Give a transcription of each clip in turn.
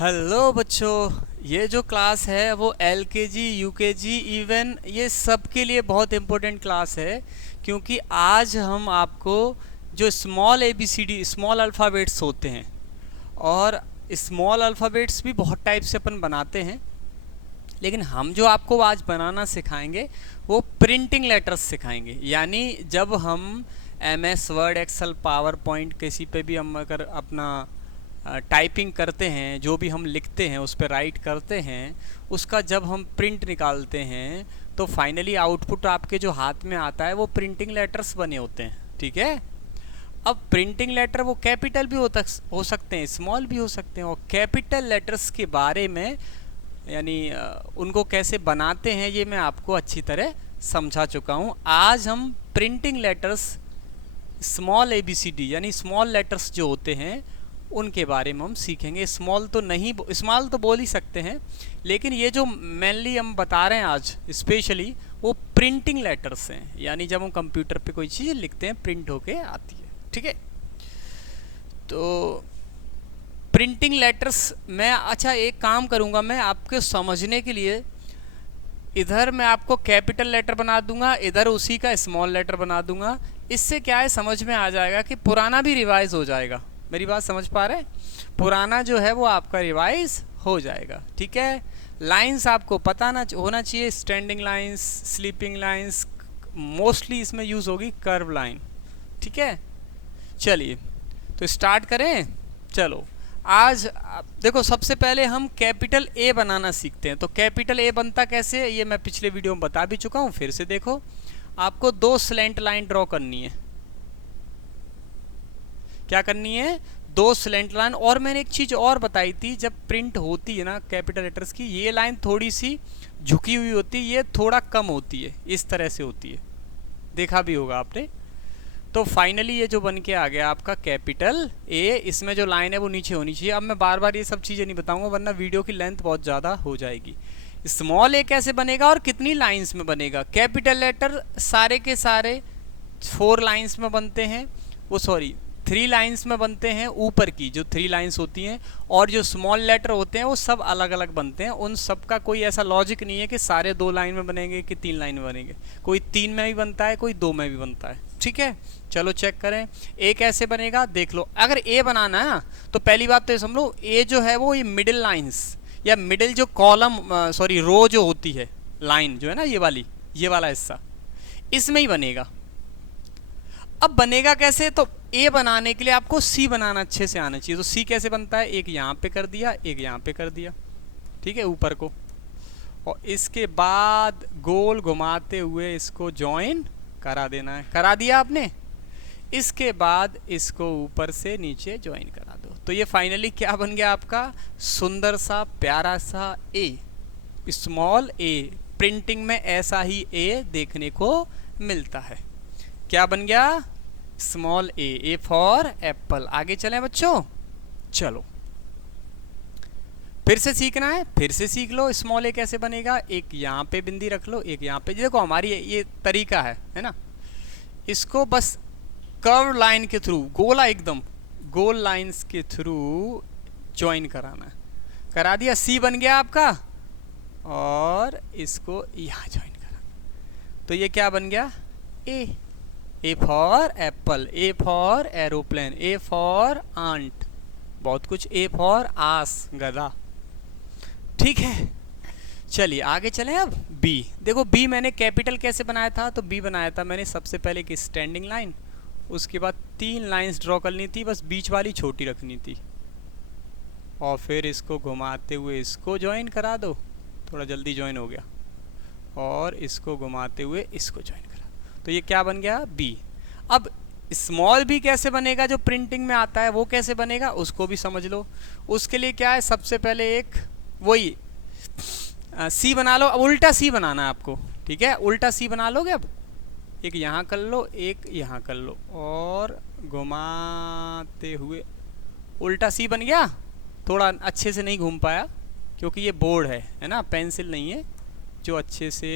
Hello बच्चों, ये जो क्लास है वो एलकेजी यूकेजी इवन ये सब के लिए बहुत इम्पोर्टेंट क्लास है। क्योंकि आज हम आपको जो स्मॉल एबीसीडी स्मॉल अल्फ़ाबेट्स होते हैं, और स्मॉल अल्फ़ाबेट्स भी बहुत टाइप से अपन बनाते हैं, लेकिन हम जो आपको आज बनाना सिखाएंगे वो प्रिंटिंग लेटर्स सिखाएंगे। यानी जब हम MS Word Excel PowerPoint किसी पे भी हम अगर अपना टाइपिंग करते हैं, जो भी हम लिखते हैं उस पर राइट करते हैं, उसका जब हम प्रिंट निकालते हैं तो फाइनली आउटपुट आपके जो हाथ में आता है वो प्रिंटिंग लेटर्स बने होते हैं। ठीक है। अब प्रिंटिंग लेटर वो कैपिटल भी हो सकते हैं, स्मॉल भी हो सकते हैं, और कैपिटल लेटर्स के बारे में यानी उनको कैसे बनाते हैं ये मैं आपको अच्छी तरह समझा चुका हूँ। आज हम प्रिंटिंग लेटर्स स्मॉल एबीसीडी यानी स्मॉल लेटर्स जो होते हैं उनके बारे में हम सीखेंगे। स्मॉल तो नहीं, स्मॉल तो बोल ही सकते हैं, लेकिन ये जो मेनली हम बता रहे हैं आज स्पेशली वो प्रिंटिंग लेटर्स हैं। यानी जब हम कंप्यूटर पे कोई चीज़ लिखते हैं प्रिंट होके आती है। ठीक है। तो प्रिंटिंग लेटर्स मैं अच्छा एक काम करूँगा, मैं आपके समझने के लिए इधर मैं आपको कैपिटल लेटर बना दूंगा, इधर उसी का स्मॉल लेटर बना दूंगा। इससे क्या है, समझ में आ जाएगा कि पुराना भी रिवाइज हो जाएगा। मेरी बात समझ पा रहे हैं? पुराना जो है वो आपका रिवाइज हो जाएगा। ठीक है। लाइंस आपको पता ना होना चाहिए, standing lines, sleeping lines, mostly इसमें यूज़ होगी कर्व लाइन। ठीक है। चलिए तो स्टार्ट करें। चलो आज देखो, सबसे पहले हम कैपिटल ए बनाना सीखते हैं। तो कैपिटल ए बनता कैसे है ये मैं पिछले वीडियो में बता भी चुका हूँ। फिर से देखो, आपको दो स्लैंट लाइन ड्रॉ करनी है। क्या करनी है? दो स्लैंट लाइन। और मैंने एक चीज़ और बताई थी, जब प्रिंट होती है ना कैपिटल लेटर्स की, ये लाइन थोड़ी सी झुकी हुई होती है, ये थोड़ा कम होती है, इस तरह से होती है, देखा भी होगा आपने। तो फाइनली ये जो बन के आ गया आपका कैपिटल ए, इसमें जो लाइन है वो नीचे होनी चाहिए। अब मैं बार बार ये सब चीज़ें नहीं बताऊंगा वरना वीडियो की लेंथ बहुत ज़्यादा हो जाएगी। स्मॉल ए कैसे बनेगा और कितनी लाइंस में बनेगा? कैपिटल लेटर सारे के सारे 4 लाइंस में बनते हैं, वो सॉरी 3 लाइंस में बनते हैं, ऊपर की जो 3 लाइंस होती हैं। और जो स्मॉल लेटर होते हैं वो सब अलग अलग बनते हैं। उन सब का कोई ऐसा लॉजिक नहीं है कि सारे 2 लाइन में बनेंगे कि 3 लाइन में बनेंगे। कोई 3 में भी बनता है, कोई 2 में भी बनता है। ठीक है। चलो चेक करें ए कैसे बनेगा, देख लो। अगर ए बनाना है तो पहली बात तो ये समझो, ए जो है वो ये मिडिल लाइंस या मिडिल जो कॉलम सॉरी रो जो होती है, लाइन जो है ना ये वाला हिस्सा, इसमें ही बनेगा। अब बनेगा कैसे? तो ए बनाने के लिए आपको सी बनाना अच्छे से आना चाहिए। तो सी कैसे बनता है? एक यहाँ पे कर दिया, एक यहाँ पे कर दिया। ठीक है, ऊपर को। और इसके बाद गोल घुमाते हुए इसको ज्वाइन करा देना है। करा दिया आपने? इसके बाद इसको ऊपर से नीचे ज्वाइन करा दो। तो ये फाइनली क्या बन गया आपका? सुंदर सा प्यारा सा ए, स्मॉल ए। प्रिंटिंग में ऐसा ही ए देखने को मिलता है। क्या बन गया? Small A, A for Apple. आगे चलें बच्चों। चलो फिर से सीखना है, फिर से सीख लो स्मॉल ए कैसे बनेगा। एक यहाँ पे बिंदी रख लो, एक यहाँ पे। देखो हमारी ये तरीका है ना। इसको बस कर्व लाइन के थ्रू, गोला एकदम गोल लाइंस के थ्रू ज्वाइन कराना है। करा दिया, सी बन गया आपका। और इसको यहाँ ज्वाइन करा, तो ये क्या बन गया? A. A for apple, A for aeroplane, A for ant, बहुत कुछ। ए फॉर आस, गधा। ठीक है। चलिए आगे चलें। अब बी देखो, बी मैंने कैपिटल कैसे बनाया था? तो बी बनाया था मैंने सबसे पहले की स्टैंडिंग लाइन, उसके बाद 3 लाइंस ड्रॉ करनी थी, बस बीच वाली छोटी रखनी थी। और फिर इसको घुमाते हुए इसको ज्वाइन करा दो, थोड़ा जल्दी ज्वाइन हो गया। और इसको घुमाते हुए इसको ज्वाइन करा, तो ये क्या बन गया? बी। अब स्मॉल बी कैसे बनेगा जो प्रिंटिंग में आता है, वो कैसे बनेगा उसको भी समझ लो। उसके लिए क्या है, सबसे पहले एक वही सी बना लो। अब उल्टा सी बनाना है आपको। ठीक है, उल्टा सी बना लोगे। अब एक यहाँ कर लो, एक यहाँ कर लो, और घुमाते हुए उल्टा सी बन गया। थोड़ा अच्छे से नहीं घूम पाया क्योंकि ये बोर्ड है ना, पेंसिल नहीं है जो अच्छे से।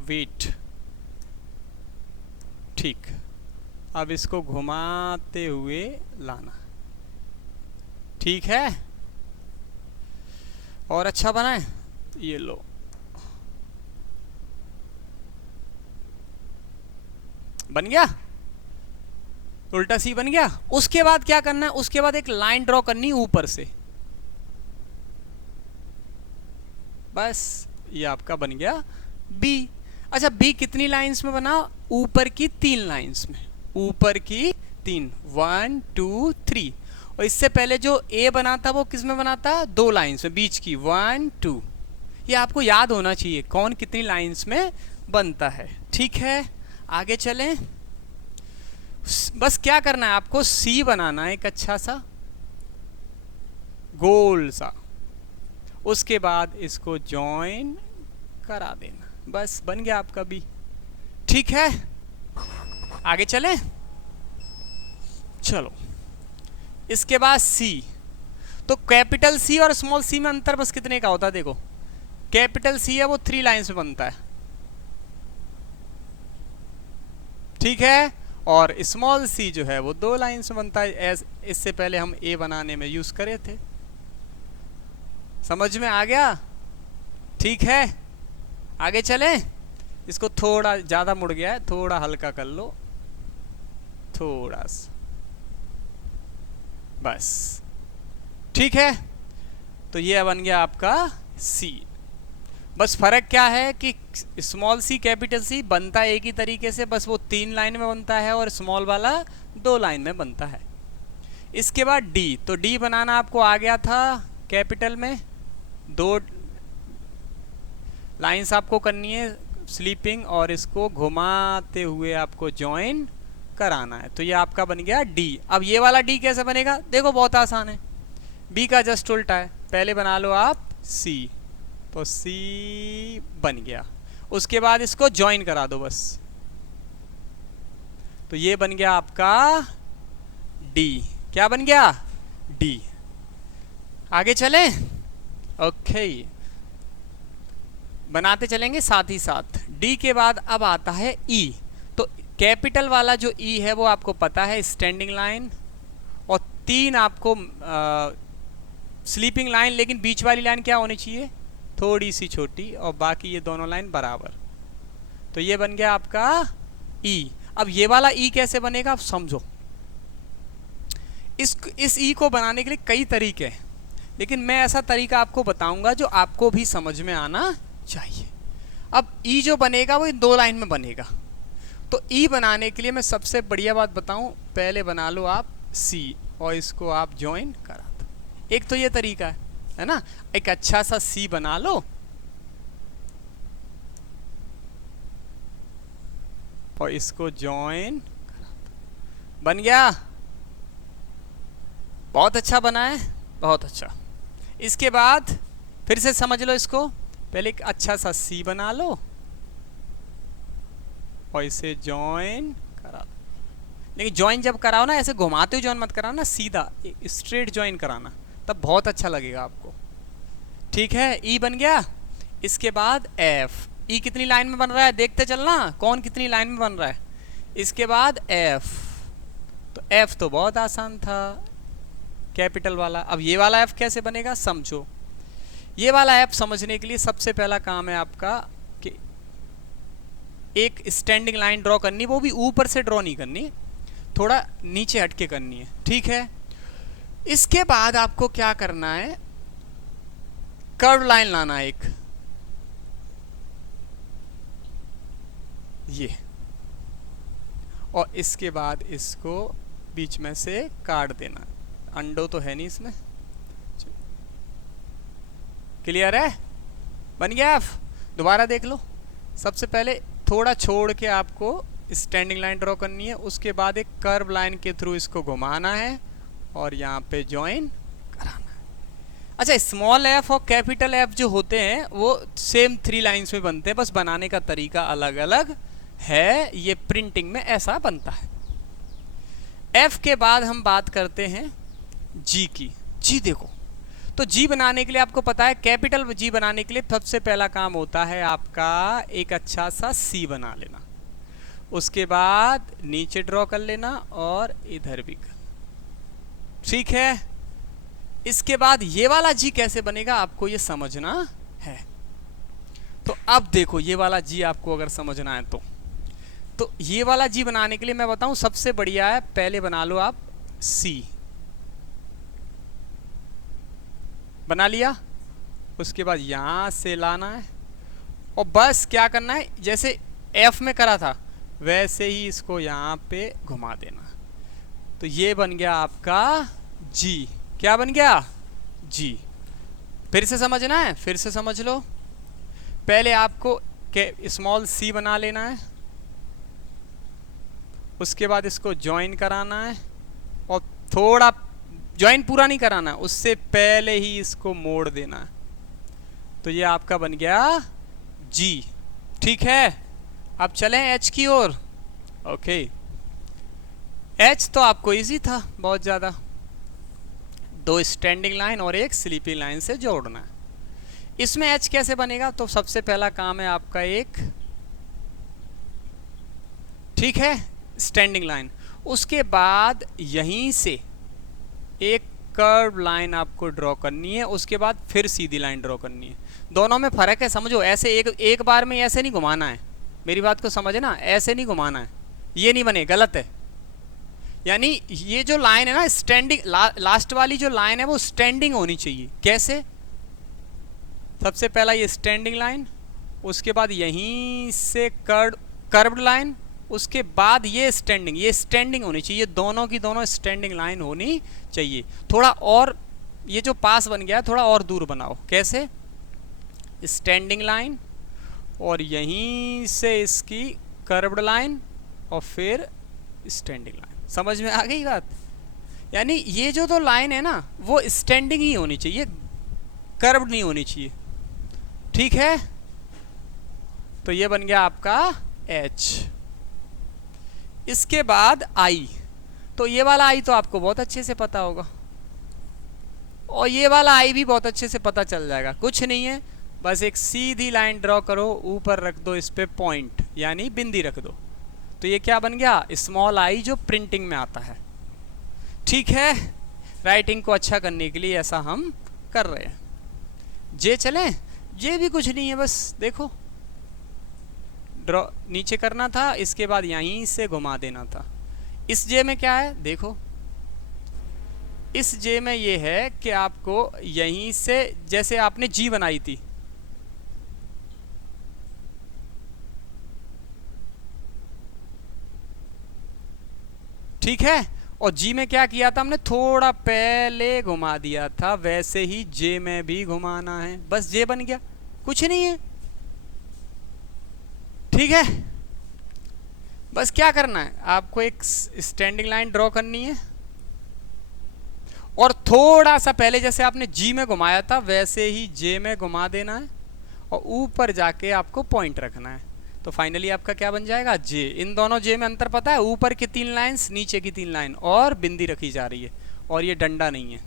वेट, ठीक। अब इसको घुमाते हुए लाना, ठीक है, और अच्छा बना है, ये लो, बन गया, उल्टा सी बन गया। उसके बाद क्या करना है, उसके बाद एक लाइन ड्रॉ करनी है ऊपर से, बस ये आपका बन गया बी। अच्छा, बी कितनी लाइंस में बना, ऊपर की 3 लाइंस में, ऊपर की 3, 1 2 3। और इससे पहले जो ए बना था वो किस में बना था, 2 लाइंस में, बीच की 1 2। ये आपको याद होना चाहिए कौन कितनी लाइंस में बनता है। ठीक है, आगे चलें। बस क्या करना है आपको, सी बनाना है एक अच्छा सा गोल सा, उसके बाद इसको जॉइन करा देना, बस बन गया आपका बी। ठीक है, आगे चलें। चलो, इसके बाद सी। तो कैपिटल सी और स्मॉल सी में अंतर बस कितने का होता है, देखो कैपिटल सी है वो 3 लाइंस में बनता है, ठीक है, और स्मॉल सी जो है वो 2 लाइंस में बनता है, इससे पहले हम ए बनाने में यूज करे थे। समझ में आ गया? ठीक है, आगे चलें। इसको थोड़ा ज्यादा मुड़ गया है, थोड़ा हल्का कर लो, थोड़ा सा, बस ठीक है। तो ये बन गया आपका सी। बस फर्क क्या है कि स्मॉल सी कैपिटल सी बनता है एक ही तरीके से, बस वो 3 लाइन में बनता है और स्मॉल वाला 2 लाइन में बनता है। इसके बाद डी। तो डी बनाना आपको आ गया था, कैपिटल में 2 लाइंस आपको करनी है स्लीपिंग, और इसको घुमाते हुए आपको ज्वाइन कराना है। तो ये आपका बन गया डी। अब ये वाला डी कैसे बनेगा, देखो बहुत आसान है, बी का जस्ट उल्टा है। पहले बना लो आप सी, तो सी बन गया, उसके बाद इसको ज्वाइन करा दो बस, तो ये बन गया आपका डी। क्या बन गया, डी। आगे चलें, ओके, बनाते चलेंगे साथ ही साथ। डी के बाद अब आता है ई। तो कैपिटल वाला जो ई है वो आपको पता है, स्टैंडिंग लाइन, और 3 आपको स्लीपिंग लाइन, लेकिन बीच वाली लाइन क्या होनी चाहिए, थोड़ी सी छोटी, और बाकी ये दोनों लाइन बराबर। तो ये बन गया आपका ई। अब ये वाला ई कैसे बनेगा आप समझो। इस ई को बनाने के लिए कई तरीके हैं, लेकिन मैं ऐसा तरीका आपको बताऊंगा जो आपको भी समझ में आना चाहिए। अब ई जो बनेगा वो इन 2 लाइन में बनेगा। तो ई बनाने के लिए मैं सबसे बढ़िया बात बताऊं, पहले बना लो आप सी और इसको आप ज्वाइन करा दो। एक तो ये तरीका है ना, एक अच्छा सा सी बना लो, और इसको ज्वाइन करा दो, बन गया। बहुत अच्छा बना है, बहुत अच्छा। इसके बाद फिर से समझ लो इसको, पहले एक अच्छा सा सी बना लो और इसे ज्वाइन करा दो। लेकिन ज्वाइन जब कराओ ना, ऐसे घुमाते हुए ज्वाइन मत कराओ ना, सीधा स्ट्रेट ज्वाइन कराना, तब बहुत अच्छा लगेगा आपको। ठीक है, ई बन गया। इसके बाद एफ। ई कितनी लाइन में बन रहा है देखते चलना, कौन कितनी लाइन में बन रहा है। इसके बाद एफ। तो एफ तो बहुत आसान था, कैपिटल वाला। अब ये वाला एफ कैसे बनेगा समझो। ये वाला एफ समझने के लिए सबसे पहला काम है आपका कि एक स्टैंडिंग लाइन ड्रॉ करनी, वो भी ऊपर से ड्रॉ नहीं करनी, थोड़ा नीचे हटके करनी है, ठीक है। इसके बाद आपको क्या करना है, कर्व लाइन लाना है एक, ये, और इसके बाद इसको बीच में से काट देना। अंडो तो है नहीं इसमें, क्लियर है, बन गया एफ। दोबारा देख लो, सबसे पहले थोड़ा छोड़ के आपको स्टैंडिंग लाइन ड्रॉ करनी है, उसके बाद एक कर्व लाइन के थ्रू इसको घुमाना है और यहाँ पे ज्वाइन कराना है। अच्छा, स्मॉल एफ और कैपिटल एफ जो होते हैं वो सेम 3 लाइंस में बनते हैं, बस बनाने का तरीका अलग अलग है। ये प्रिंटिंग में ऐसा बनता है। एफ के बाद हम बात करते हैं जी की। जी देखो, तो जी बनाने के लिए आपको पता है, कैपिटल जी बनाने के लिए सबसे पहला काम होता है आपका एक अच्छा सा सी बना लेना, उसके बाद नीचे ड्रॉ कर लेना और इधर भी कर, ठीक है। इसके बाद ये वाला जी कैसे बनेगा आपको ये समझना है। तो अब देखो ये वाला जी आपको अगर समझना है तो ये वाला जी बनाने के लिए मैं बताऊं सबसे बढ़िया है, पहले बना लो आप सी, बना लिया, उसके बाद यहां से लाना है और बस क्या करना है, जैसे एफ में करा था वैसे ही इसको यहां पे घुमा देना। तो ये बन गया आपका जी। क्या बन गया? जी। फिर से समझना है, फिर से समझ लो। पहले आपको स्मॉल सी बना लेना है, उसके बाद इसको ज्वाइन कराना है और थोड़ा ज्वाइन पूरा नहीं कराना, उससे पहले ही इसको मोड़ देना है। तो ये आपका बन गया जी। ठीक है, अब चलें एच की ओर। ओके, एच तो आपको इजी था बहुत ज़्यादा, दो स्टैंडिंग लाइन और एक स्लीपिंग लाइन से जोड़ना है। इसमें एच कैसे बनेगा? तो सबसे पहला काम है आपका एक, ठीक है, स्टैंडिंग लाइन, उसके बाद यहीं से एक कर्व लाइन आपको ड्रॉ करनी है, उसके बाद फिर सीधी लाइन ड्रॉ करनी है। दोनों में फर्क है, समझो। ऐसे एक बार में ऐसे नहीं घुमाना है, मेरी बात को समझना, ऐसे नहीं घुमाना है, ये नहीं बने, गलत है। यानी ये जो लाइन है ना स्टैंडिंग, लास्ट वाली जो लाइन है वो स्टैंडिंग होनी चाहिए। कैसे? सबसे पहला ये स्टैंडिंग लाइन, उसके बाद यहीं से कर्व्ड लाइन, उसके बाद ये स्टैंडिंग होनी चाहिए। दोनों की दोनों स्टैंडिंग लाइन होनी चाहिए। थोड़ा और ये जो पास बन गया है थोड़ा और दूर बनाओ। कैसे? स्टैंडिंग लाइन और यहीं से इसकी कर्व्ड लाइन और फिर स्टैंडिंग लाइन। समझ में आ गई बात? यानी ये जो तो लाइन है ना वो स्टैंडिंग ही होनी चाहिए, कर्व्ड नहीं होनी चाहिए। ठीक है, तो ये बन गया आपका एच। इसके बाद आई, तो ये वाला आई तो आपको बहुत अच्छे से पता होगा और ये वाला आई भी बहुत अच्छे से पता चल जाएगा। कुछ नहीं है, बस एक सीधी लाइन ड्रॉ करो, ऊपर रख दो इस पे पॉइंट यानी बिंदी रख दो। तो ये क्या बन गया? स्मॉल आई, जो प्रिंटिंग में आता है। ठीक है, राइटिंग को अच्छा करने के लिए ऐसा हम कर रहे हैं। जे चलें, ये भी कुछ नहीं है, बस देखो ड्रॉ नीचे करना था, इसके बाद यहीं से घुमा देना था। इस जे में क्या है देखो, इस जे में ये है कि आपको यहीं से, जैसे आपने जी बनाई थी, ठीक है, और जी में क्या किया था हमने, थोड़ा पहले घुमा दिया था, वैसे ही जे में भी घुमाना है। बस जे बन गया, कुछ नहीं है। ठीक है, बस क्या करना है, आपको एक स्टैंडिंग लाइन ड्रॉ करनी है और थोड़ा सा पहले जैसे आपने जी में घुमाया था वैसे ही जे में घुमा देना है और ऊपर जाके आपको पॉइंट रखना है। तो फाइनली आपका क्या बन जाएगा? जे। इन दोनों जे में अंतर पता है? ऊपर की 3 लाइन्स, नीचे की 3 लाइन और बिंदी रखी जा रही है और ये डंडा नहीं है।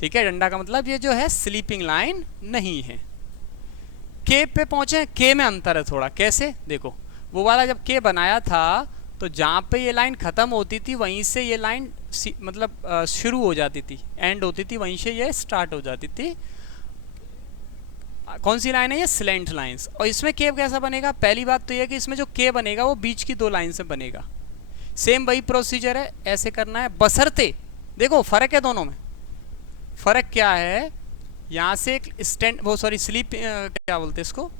ठीक है, डंडा का मतलब ये जो है स्लीपिंग लाइन नहीं है। के पे पहुंचे, के में अंतर है थोड़ा। कैसे? देखो, वो वाला जब के बनाया था तो जहाँ पे ये लाइन ख़त्म होती थी वहीं से ये लाइन मतलब शुरू हो जाती थी, एंड होती थी, वहीं से ये स्टार्ट हो जाती थी। कौन सी लाइन है ये? Slant lines. और इसमें के कैसा बनेगा? पहली बात तो ये कि इसमें जो के बनेगा वो बीच की 2 लाइन से बनेगा। सेम वही प्रोसीजर है, ऐसे करना है, बशर्ते देखो फ़र्क है दोनों में। फ़र्क क्या है? यहाँ से एक स्लीप क्या बोलते हैं इसको,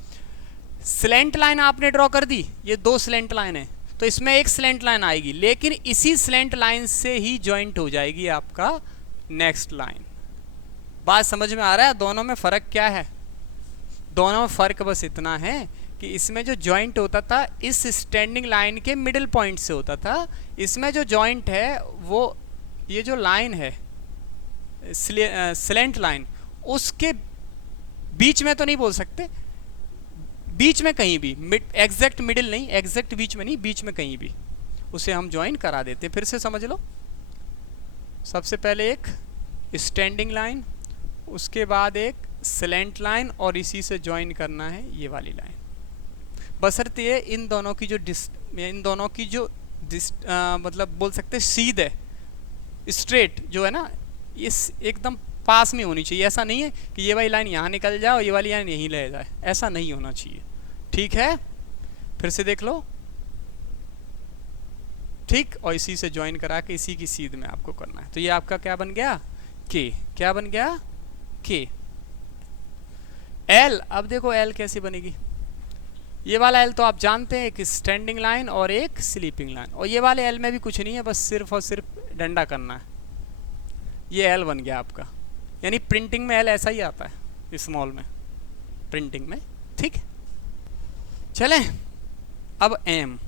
स्लैंट लाइन आपने ड्रॉ कर दी, ये 2 स्लैंट लाइन है, तो इसमें एक स्लैंट लाइन आएगी, लेकिन इसी स्लैंट लाइन से ही जॉइंट हो जाएगी आपका नेक्स्ट लाइन। बात समझ में आ रहा है? दोनों में फ़र्क क्या है? दोनों में फ़र्क बस इतना है कि इसमें जो जॉइंट होता था इस स्टैंडिंग लाइन के मिडिल पॉइंट से होता था, इसमें जो जॉइंट है वो ये जो लाइन है स्लैंट लाइन, उसके बीच में तो नहीं बोल सकते, बीच में कहीं भी, एग्जैक्ट मिडिल नहीं, एग्जैक्ट बीच में नहीं, बीच में कहीं भी उसे हम ज्वाइन करा देते। फिर से समझ लो, सबसे पहले एक स्टैंडिंग लाइन, उसके बाद एक स्लैंट लाइन और इसी से ज्वाइन करना है ये वाली लाइन। बशर्ते ये इन दोनों की जो मतलब बोल सकते सीध है, स्ट्रेट जो है ना, इस एकदम पास में होनी चाहिए। ऐसा नहीं है कि ये वाली लाइन यहाँ निकल जाए और ये वाली लाइन यहीं ले जाए, ऐसा नहीं होना चाहिए। ठीक है, फिर से देख लो। ठीक, और इसी से ज्वाइन करा के इसी की सीध में आपको करना है। तो ये आपका क्या बन गया, के। क्या बन गया, के। एल, अब देखो एल कैसे बनेगी। ये वाला एल तो आप जानते हैं, एक स्टैंडिंग लाइन और एक स्लीपिंग लाइन। और ये वाले एल में भी कुछ नहीं है, बस सिर्फ और सिर्फ डंडा करना है। ये एल बन गया आपका। यानी प्रिंटिंग में एल ऐसा ही आता है, स्मॉल में, प्रिंटिंग में। ठीक, चलें अब एम।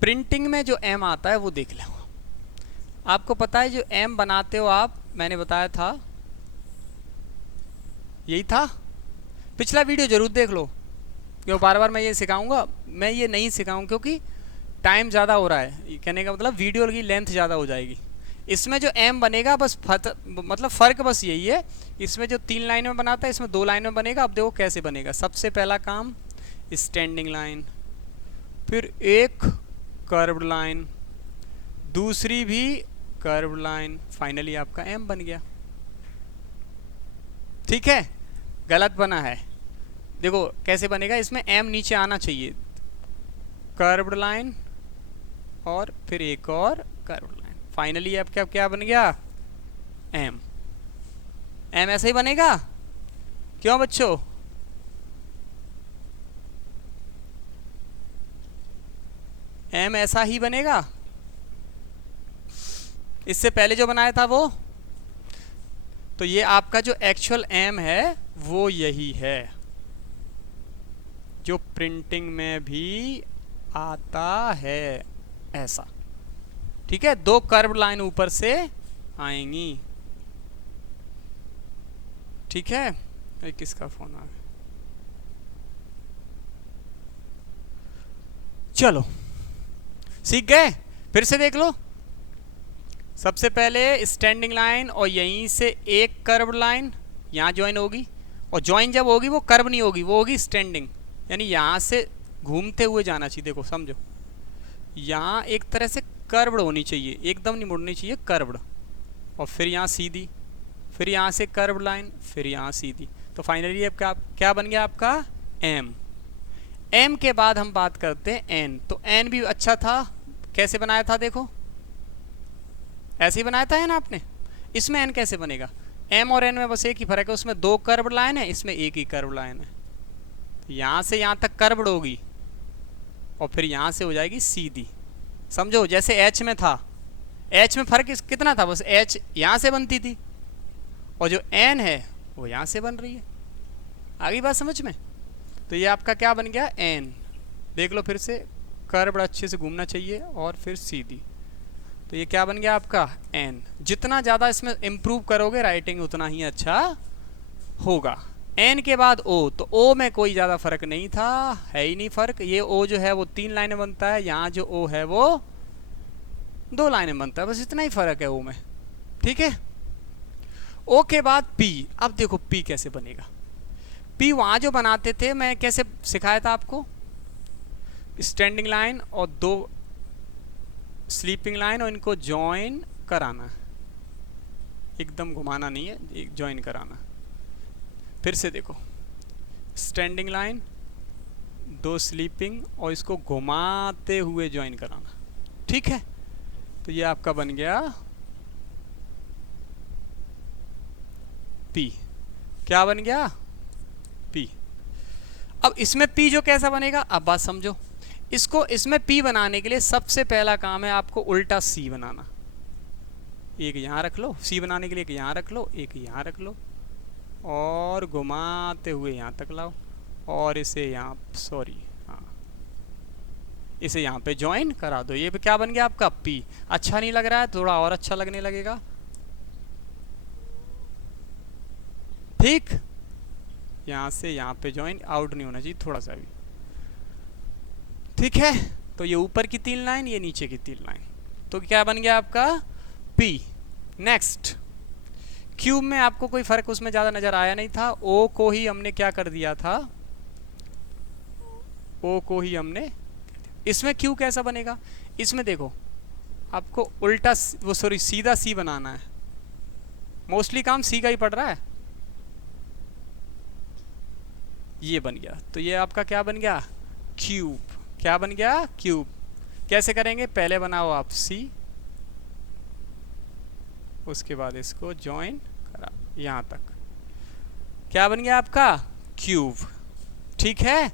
प्रिंटिंग में जो एम आता है वो देख लो। आपको पता है जो एम बनाते हो आप, मैंने बताया था, यही था। पिछला वीडियो जरूर देख लो, क्यों बार बार मैं ये सिखाऊंगा। मैं ये नहीं सिखाऊंगा क्योंकि टाइम ज़्यादा हो रहा है। कहने का मतलब वीडियो की लेंथ ज़्यादा हो जाएगी। इसमें जो एम बनेगा बस मतलब फ़र्क बस यही है, इसमें जो 3 लाइन में बनाता है इसमें 2 लाइन में बनेगा। अब देखो कैसे बनेगा। सबसे पहला काम स्टैंडिंग लाइन, फिर एक कर्व्ड लाइन, दूसरी भी कर्व्ड लाइन, फाइनली आपका एम बन गया। ठीक है, गलत बना है। देखो कैसे बनेगा, इसमें एम नीचे आना चाहिए, कर्व्ड लाइन और फिर एक और कर्व्ड लाइन, फाइनली अब क्या बन गया, एम। एम ऐसे ही बनेगा, क्यों बच्चों? एम ऐसा ही बनेगा। इससे पहले जो बनाया था वो, तो ये आपका जो एक्चुअल एम है वो यही है जो प्रिंटिंग में भी आता है, ऐसा। ठीक है, 2 कर्व लाइन ऊपर से आएंगी। ठीक है, ये किसका फोन आ गया? चलो सीख गए, फिर से देख लो। सबसे पहले स्टैंडिंग लाइन और यहीं से एक कर्व लाइन यहाँ ज्वाइन होगी, और ज्वाइन जब होगी वो कर्व नहीं होगी, वो होगी स्टैंडिंग, यानी यहाँ से घूमते हुए जाना चाहिए। देखो समझो, यहाँ एक तरह से कर्व्ड होनी चाहिए, एकदम नहीं मुड़नी चाहिए, कर्व्ड। और फिर यहाँ सीधी, फिर यहाँ से कर्व लाइन, फिर यहाँ सीधी। तो फाइनली अब क्या बन गया आपका, एम। एम के बाद हम बात करते हैं एन। तो एन भी अच्छा था, कैसे बनाया था देखो, ऐसे ही बनाया था एन आपने। इसमें एन कैसे बनेगा, एम और एन में बस एक ही फर्क है, उसमें 2 कर्व लाइन है, इसमें एक ही कर्व लाइन है। तो यहाँ से यहाँ तक कर्व्ड होगी और फिर यहाँ से हो जाएगी सीधी। समझो जैसे एच में था, एच में फर्क कितना था, बस एच यहाँ से बनती थी और जो एन है वो यहाँ से बन रही है। आगे बात समझ में? तो ये आपका क्या बन गया, एन। देख लो फिर से, कर्व अच्छे से घूमना चाहिए और फिर सीधी। तो ये क्या बन गया आपका, एन। जितना ज़्यादा इसमें इम्प्रूव करोगे राइटिंग उतना ही अच्छा होगा। एन के बाद ओ, तो ओ में कोई ज़्यादा फर्क नहीं था, है ही नहीं फर्क। ये ओ जो है वो 3 लाइनें बनता है, यहाँ जो ओ है वो 2 लाइनें बनता है, बस इतना ही फर्क है ओ में। ठीक है, ओ के बाद पी। अब देखो पी कैसे बनेगा। पी वहाँ जो बनाते थे, मैं कैसे सिखाया था आपको, स्टैंडिंग लाइन और 2 स्लीपिंग लाइन और इनको ज्वाइन कराना, एकदम घुमाना नहीं है, एक ज्वाइन कराना। फिर से देखो, स्टैंडिंग लाइन, 2 स्लीपिंग और इसको घुमाते हुए ज्वाइन कराना। ठीक है, तो ये आपका बन गया पी। क्या बन गया, पी। अब इसमें पी जो कैसा बनेगा, अब बात समझो। इसको इसमें पी बनाने के लिए सबसे पहला काम है आपको उल्टा सी बनाना। एक यहाँ रख लो, सी बनाने के लिए एक यहाँ रख लो, एक यहाँ रख लो और घुमाते हुए यहाँ तक लाओ और इसे यहाँ, सॉरी हाँ, इसे यहाँ पे ज्वाइन करा दो। ये क्या बन गया आपका, पी। अच्छा नहीं लग रहा है, थोड़ा और अच्छा लगने लगेगा। ठीक, यहाँ से यहाँ पे ज्वाइन, आउट नहीं होना चाहिए थोड़ा सा भी। ठीक है, तो ये ऊपर की 3 लाइन, ये नीचे की 3 लाइन, तो क्या बन गया आपका, पी। नेक्स्ट, क्यूब में आपको कोई फर्क उसमें ज़्यादा नज़र आया नहीं था। ओ को ही हमने क्या कर दिया था, ओ को ही हमने, इसमें क्यू कैसा बनेगा, इसमें देखो आपको उल्टा वो सॉरी सीधा सी बनाना है। मोस्टली काम सी का ही पड़ रहा है। ये बन गया, तो ये आपका क्या बन गया, क्यूब। क्या बन गया, क्यूब। कैसे करेंगे, पहले बनाओ आप सी, उसके बाद इसको ज्वाइन करा यहाँ तक, क्या बन गया आपका क्यूब। ठीक है,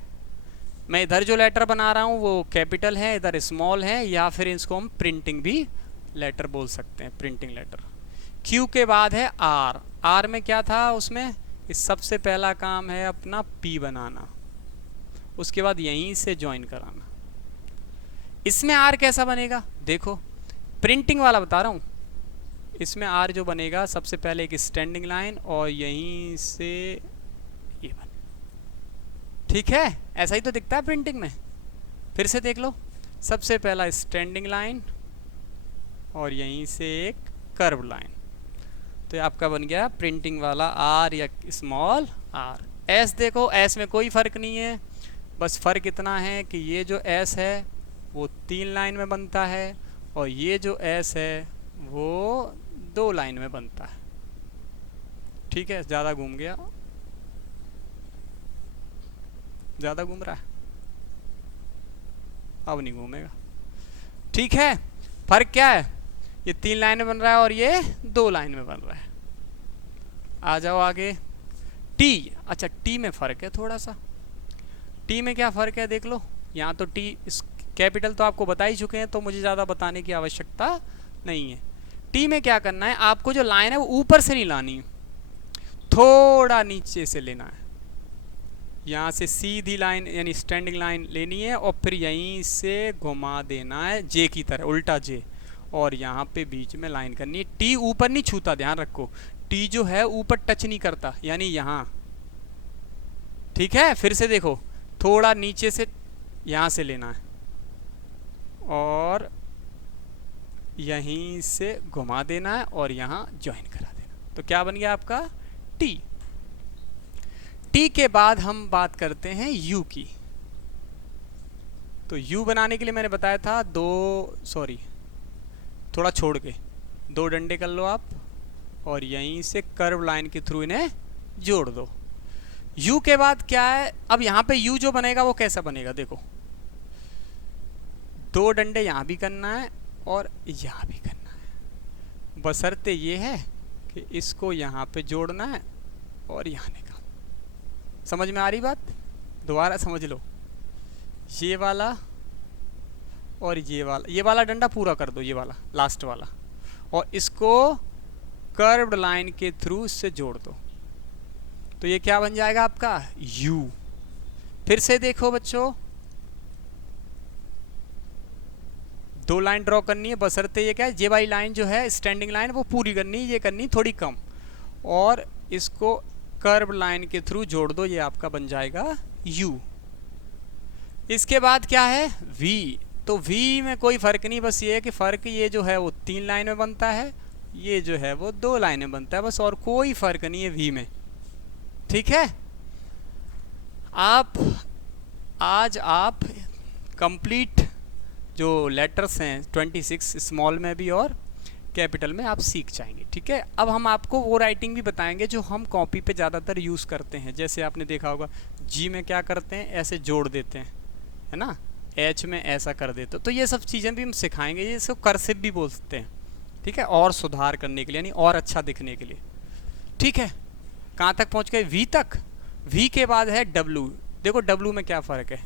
मैं इधर जो लेटर बना रहा हूँ वो कैपिटल है, इधर स्मॉल है, या फिर इसको हम प्रिंटिंग भी लेटर बोल सकते हैं, प्रिंटिंग लेटर। क्यू के बाद है आर। आर में क्या था, उसमें इस सबसे पहला काम है अपना पी बनाना, उसके बाद यहीं से ज्वाइन कराना। इसमें आर कैसा बनेगा, देखो प्रिंटिंग वाला बता रहा हूँ। इसमें आर जो बनेगा, सबसे पहले एक स्टैंडिंग लाइन और यहीं से ये बन, ठीक है, ऐसा ही तो दिखता है प्रिंटिंग में। फिर से देख लो, सबसे पहला स्टैंडिंग लाइन और यहीं से एक कर्व लाइन, तो ये आपका बन गया प्रिंटिंग वाला आर या स्मॉल आर। एस देखो, एस में कोई फ़र्क नहीं है, बस फ़र्क इतना है कि ये जो एस है वो 3 लाइन में बनता है और ये जो एस है वो 2 लाइन में बनता है। ठीक है, ज़्यादा घूम गया, ज़्यादा घूम रहा है, अब नहीं घूमेगा। ठीक है, फ़र्क क्या है, ये 3 लाइन में बन रहा है और ये 2 लाइन में बन रहा है। आ जाओ आगे, टी। अच्छा, टी में फ़र्क है थोड़ा सा। टी में क्या फ़र्क है देख लो, यहाँ तो टी इस कैपिटल तो आपको बता ही चुके हैं, तो मुझे ज़्यादा बताने की आवश्यकता नहीं है। टी में क्या करना है, आपको जो लाइन है वो ऊपर से नहीं लानी, थोड़ा नीचे से लेना है। यहाँ से सीधी लाइन यानी स्टैंडिंग लाइन लेनी है और फिर यहीं से घुमा देना है जे की तरह, उल्टा जे, और यहाँ पे बीच में लाइन करनी है। टी ऊपर नहीं छूता, ध्यान रखो, टी जो है ऊपर टच नहीं करता, यानी यहाँ। ठीक है, फिर से देखो, थोड़ा नीचे से यहाँ से लेना है और यहीं से घुमा देना है और यहाँ ज्वाइन करा देना, तो क्या बन गया आपका टी। टी के बाद हम बात करते हैं यू की। तो यू बनाने के लिए मैंने बताया था थोड़ा छोड़ के 2 डंडे कर लो आप और यहीं से कर्व लाइन के थ्रू इन्हें जोड़ दो। यू के बाद क्या है, अब यहाँ पे यू जो बनेगा वो कैसा बनेगा, देखो 2 डंडे यहाँ भी करना है और यहाँ भी करना है, बशर्ते ये है कि इसको यहाँ पे जोड़ना है और यहाँ निकाल। समझ में आ रही बात, दोबारा समझ लो, ये वाला और ये वाला डंडा पूरा कर दो, ये वाला लास्ट वाला, और इसको कर्व्ड लाइन के थ्रू इससे जोड़ दो, तो ये क्या बन जाएगा आपका U। फिर से देखो बच्चों, 2 लाइन ड्रॉ करनी है, बशर्ते ये क्या है, ये वाली लाइन जो है स्टैंडिंग लाइन वो पूरी करनी है, ये करनी थोड़ी कम, और इसको कर्व लाइन के थ्रू जोड़ दो, ये आपका बन जाएगा U। इसके बाद क्या है V। तो V में कोई फ़र्क नहीं, बस ये है कि फ़र्क ये जो है वो 3 लाइन में बनता है, ये जो है वो 2 लाइन में बनता है, बस, और कोई फ़र्क नहीं है V में। ठीक है, आज आप कंप्लीट जो लेटर्स हैं 26 स्मॉल में भी और कैपिटल में आप सीख जाएंगे। ठीक है, अब हम आपको वो राइटिंग भी बताएंगे जो हम कॉपी पे ज़्यादातर यूज़ करते हैं। जैसे आपने देखा होगा जी में क्या करते हैं, ऐसे जोड़ देते हैं, है ना, एच में ऐसा कर देते, तो ये सब चीज़ें भी हम सिखाएंगे, ये इसको कर्सिव भी बोलते हैं। ठीक है, और सुधार करने के लिए, यानी और अच्छा दिखने के लिए। ठीक है, कहाँ तक पहुँच गए, वी तक। वी के बाद है डब्लू। देखो डब्लू में क्या फ़र्क है,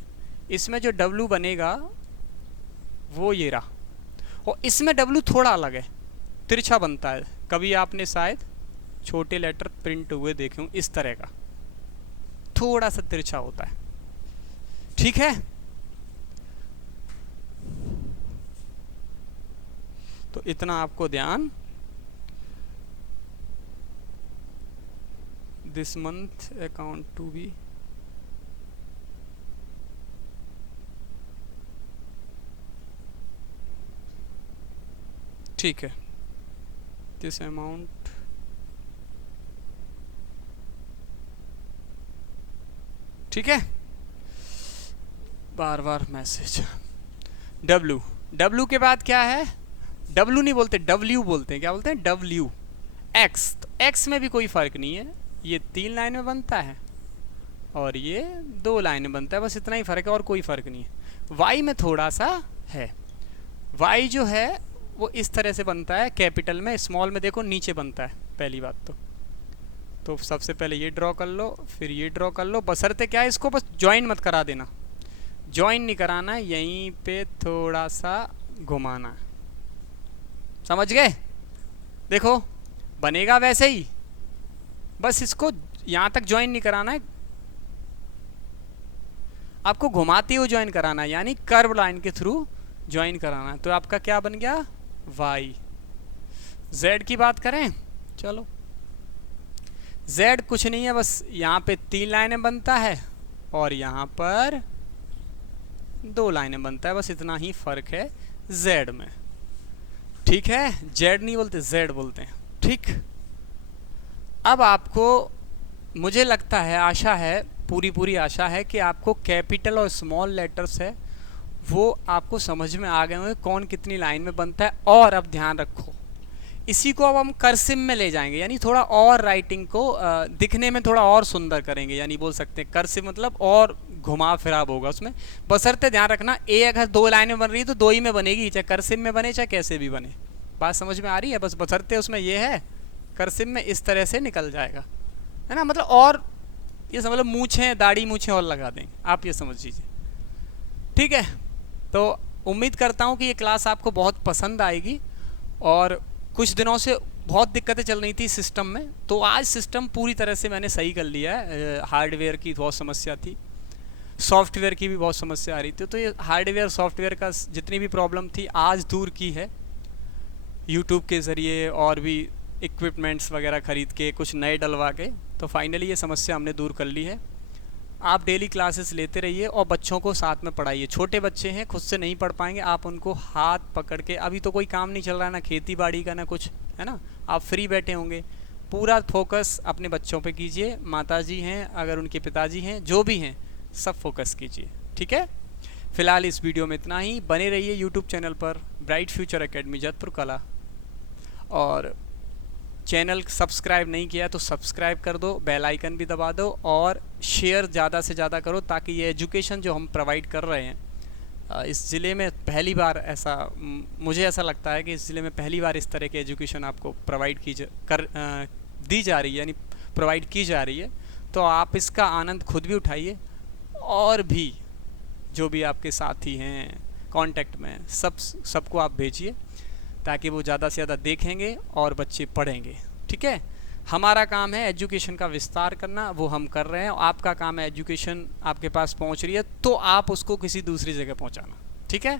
इसमें जो डब्लू बनेगा वो ये रहा, और इसमें डब्लू थोड़ा अलग है, तिरछा बनता है। कभी आपने शायद छोटे लेटर प्रिंट हुए देखे हों, इस तरह का थोड़ा सा तिरछा होता है। ठीक है, तो इतना आपको ध्यान, this month account to be, ठीक है, दिस अमाउंट, ठीक है, बार बार मैसेज। डब्लू के बाद क्या है, डब्ल्यू नहीं बोलते, डब्ल्यू बोलते हैं। क्या बोलते हैं? डब्ल्यू। एक्स, तो एक्स में भी कोई फ़र्क नहीं है, ये 3 लाइन में बनता है और ये 2 लाइन में बनता है, बस इतना ही फ़र्क है और कोई फ़र्क नहीं है। वाई में थोड़ा सा है, वाई जो है वो इस तरह से बनता है कैपिटल में, स्मॉल में देखो नीचे बनता है पहली बात तो सबसे पहले ये ड्रॉ कर लो, फिर ये ड्रॉ कर लो, बशर्ते क्या है इसको बस ज्वाइन मत करा देना, ज्वाइन नहीं कराना है, यहीं पे थोड़ा सा घुमाना है, समझ गए? देखो बनेगा वैसे ही, बस इसको यहाँ तक ज्वाइन नहीं कराना है, आपको घुमाते हुए ज्वाइन कराना है, यानी कर्व लाइन के थ्रू ज्वाइन कराना है। तो आपका क्या बन गया? वाई। जेड की बात करें, चलो जेड कुछ नहीं है, बस यहाँ पे 3 लाइनें बनता है और यहाँ पर 2 लाइनें बनता है, बस इतना ही फर्क है जेड में। ठीक है, जेड नहीं बोलते, जेड बोलते हैं। ठीक, अब आपको, मुझे लगता है, आशा है, पूरी आशा है कि आपको कैपिटल और स्मॉल लेटर्स है वो आपको समझ में आ गए होंगे, कौन कितनी लाइन में बनता है। और अब ध्यान रखो, इसी को अब हम कर्सिव में ले जाएंगे, यानी थोड़ा और राइटिंग को दिखने में थोड़ा और सुंदर करेंगे, यानी बोल सकते हैं कर्सिव मतलब और घुमा फिराव होगा उसमें। बशर्ते ध्यान रखना, ए अगर 2 लाइनें बन रही है तो 2 ही में बनेगी, चाहे कर्सिव में बने चाहे कैसे भी बने। बात समझ में आ रही है? बस बशर्ते उसमें ये है, कर्सिव में इस तरह से निकल जाएगा, है ना? मतलब और ये समझ लो मूछें, दाढ़ी मूछें और लगा देंगे, आप ये समझ लीजिए। ठीक है, तो उम्मीद करता हूँ कि ये क्लास आपको बहुत पसंद आएगी। और कुछ दिनों से बहुत दिक्कतें चल रही थी सिस्टम में, तो आज सिस्टम पूरी तरह से मैंने सही कर लिया है। हार्डवेयर की बहुत समस्या थी, सॉफ्टवेयर की भी बहुत समस्या आ रही थी, तो ये हार्डवेयर सॉफ्टवेयर का जितनी भी प्रॉब्लम थी आज दूर की है यूट्यूब के ज़रिए, और भी इक्विपमेंट्स वगैरह ख़रीद के कुछ नए डलवा के, तो फाइनली ये समस्या हमने दूर कर ली है। आप डेली क्लासेस लेते रहिए और बच्चों को साथ में पढ़ाइए। छोटे बच्चे हैं, खुद से नहीं पढ़ पाएंगे, आप उनको हाथ पकड़ के, अभी तो कोई काम नहीं चल रहा है ना खेती बाड़ी का ना कुछ, है ना, आप फ्री बैठे होंगे, पूरा फोकस अपने बच्चों पे कीजिए। माताजी हैं, अगर उनके पिताजी हैं, जो भी हैं, सब फोकस कीजिए। ठीक है, फिलहाल इस वीडियो में इतना ही। बने रहिए यूट्यूब चैनल पर, ब्राइट फ्यूचर एकेडमी जतपुर कला, और चैनल सब्सक्राइब नहीं किया तो सब्सक्राइब कर दो, बेल आइकन भी दबा दो, और शेयर ज़्यादा से ज़्यादा करो, ताकि ये एजुकेशन जो हम प्रोवाइड कर रहे हैं इस ज़िले में पहली बार, ऐसा मुझे ऐसा लगता है कि इस ज़िले में पहली बार इस तरह की एजुकेशन आपको प्रोवाइड दी जा रही है, यानी प्रोवाइड की जा रही है। तो आप इसका आनंद खुद भी उठाइए, और भी जो भी आपके साथी हैं कांटेक्ट में, सबको आप भेजिए, ताकि वो ज़्यादा से ज़्यादा देखेंगे और बच्चे पढ़ेंगे। ठीक है, हमारा काम है एजुकेशन का विस्तार करना, वो हम कर रहे हैं। आपका काम है एजुकेशन आपके पास पहुंच रही है तो आप उसको किसी दूसरी जगह पहुंचाना। ठीक है,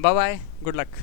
बाय बाय, गुड लक।